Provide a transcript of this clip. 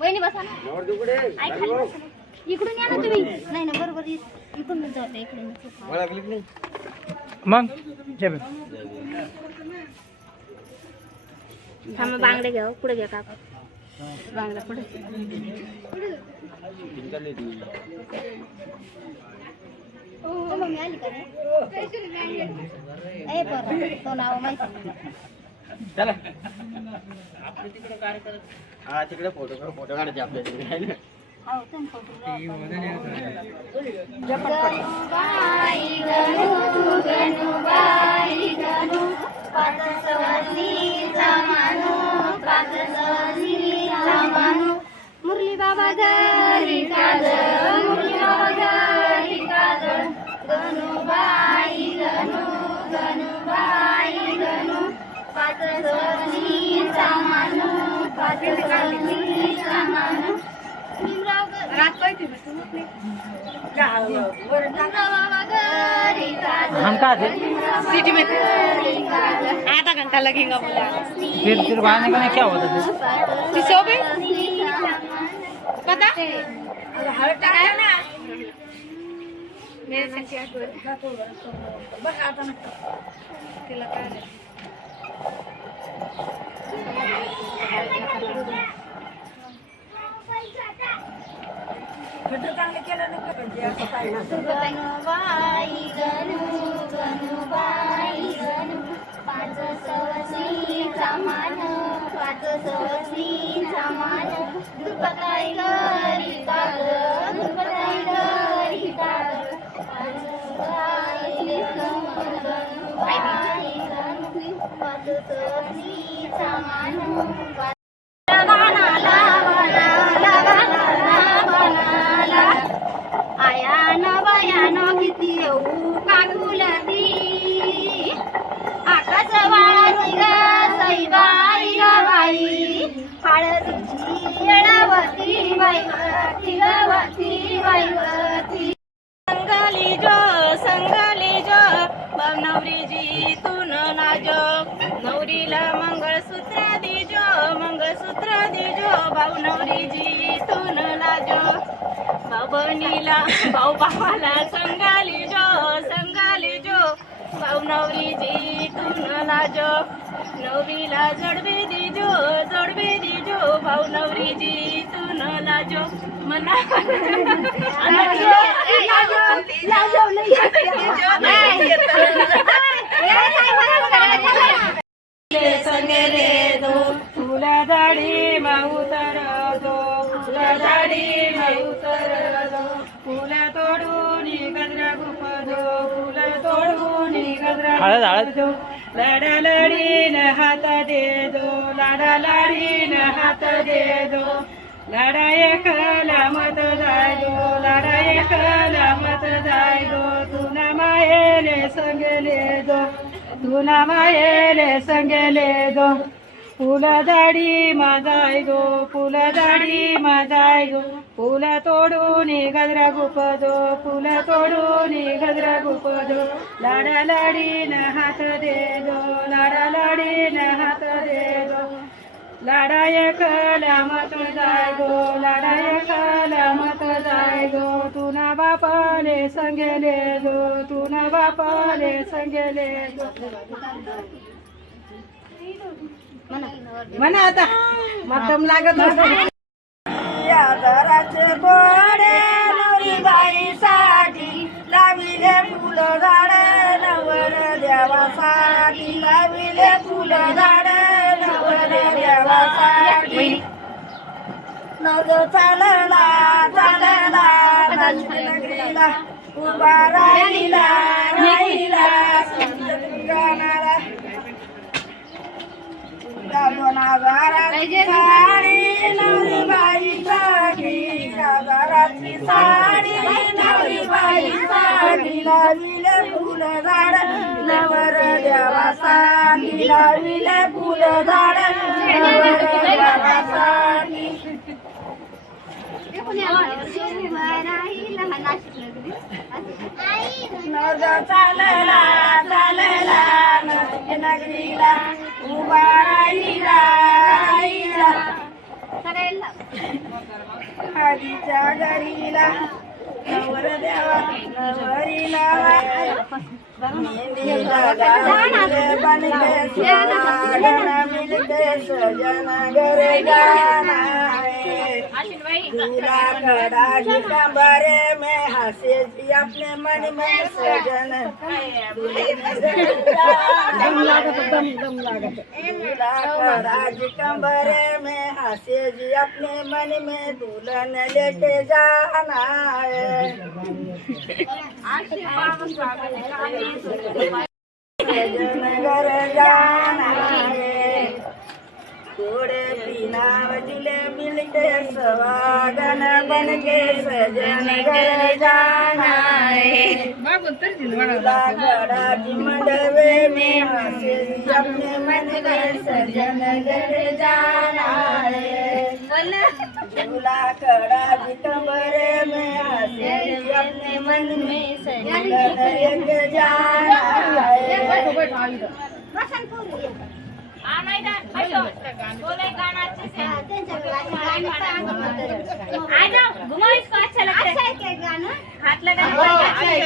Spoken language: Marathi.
वहिनी बसा ना, इकडून या ना तुम्ही. नाही ना, बरोबर इकडून जाते इकडून. मग थांबा, बांगडे घ्या, पुढे घ्या काका. बांगडा पुढे. मम्मी आली का रे? तो नाव माहिती. चला तिकडे फोटो काढायचे आपल्या तिकडे. मुरली बाबा घरी काजळ, मुरली बाबा घरी काजळ. गणूबाई गणू, गणूबाई गणू. पाच सवनीचा मानू, पाच सवनीचा मानू. आधा घंटा लगेगा बोला. फिर बहाने का क्या होता है? पता तिला काय गणूबाई गणू, गणूबाई गणू. पाच सवनीचा मान, पाच सवनीचा मान. दुर्पताई घरी काजळ, दुर्पताई घरी काजळ. गणूबाई गणू, गणूबाई गणू. पाच सवनीचा मान. किती येऊ काकुलती आकाश वाळाची ग सईबाई गवाई. हळदीची येळावती बाईवती गवती बाईवती. संगाली जो नवरीजी तून नाजो. नवरीला मंगळसूत्र देजो, मंगळसूत्र देजो. भाऊ नवरीजी तून नाजो. भाऊ बहिणीला, भाऊ भावाला संगाली जो. भाऊ नवरीजी तून नाजो. नवरीला जोडवे देजो, जोडवे देजो. भाऊ नवरीजी तून लाजो. मना संगेले दो फुला दाढी माऊतर दो, फुला दाढी माऊतर दो. फुला तोडून गजरा गुप दो, फुला तोडून गजरा दो. लाडा लाडीन हात दे दो, लाडा लाडीन हात दे दो. लाडा एकला मत जाय दो, लाडा एकला मत जाय दो. तुना मायेले संगेले दो, तुना मायेले संगेले दो. फुला दाढी माझाय दो, फुला दाढी माझाय दो. फुला तोडून गजरा गुप दो, फुला तोडून गजरा गुप दो. लाडा लाडीन हात दे दो, लाडा लाडीन हात दे दो. लाडा एकला मत जाय दो, लाडा एकला मत जाय दो. तुना बापाले संगेले जो तुन बापाले संगेले जो म्हणा आता मध्यम लागत या घराचे गोडे नवरी बाईसाठी लाविले फुलं झाड नवर देवासाठी लाविले फुलं झाड नवर देवासाठी नवद चालला चालला नगरीला उभा राहिला राहिला गाणारा 2000ची साडी नवरी बाईसाठी 2000ची साडी नवरी बाईसाठी लाविले फुलं झाड नवर देवासाठी लाविले फुलं झाड नवर देवासाठी नवद चालला चालला नगरीला उभा राहिला राहिला आधीच्या घरीला नवर देवा नवरीला बनले मिलते सजन घर जाना दूल्हा खड़ा कमरे में हंसे अपने मन में सजन दूल्हा खड़ा कमरे में हंसे जी अपने मन में दुल्हन लेके जाना है सजन घर जाना है थोड़े पीना वजले मिलके सवागन बन के सजन घर जाना है दूल्हा खड़ा की मंडवे में हंसे अपने मन में सजन घर जाना है दूल्हा खड़ा की कमरे में हंसे अपने मन में सजन घर जाना है अच्छा लगता है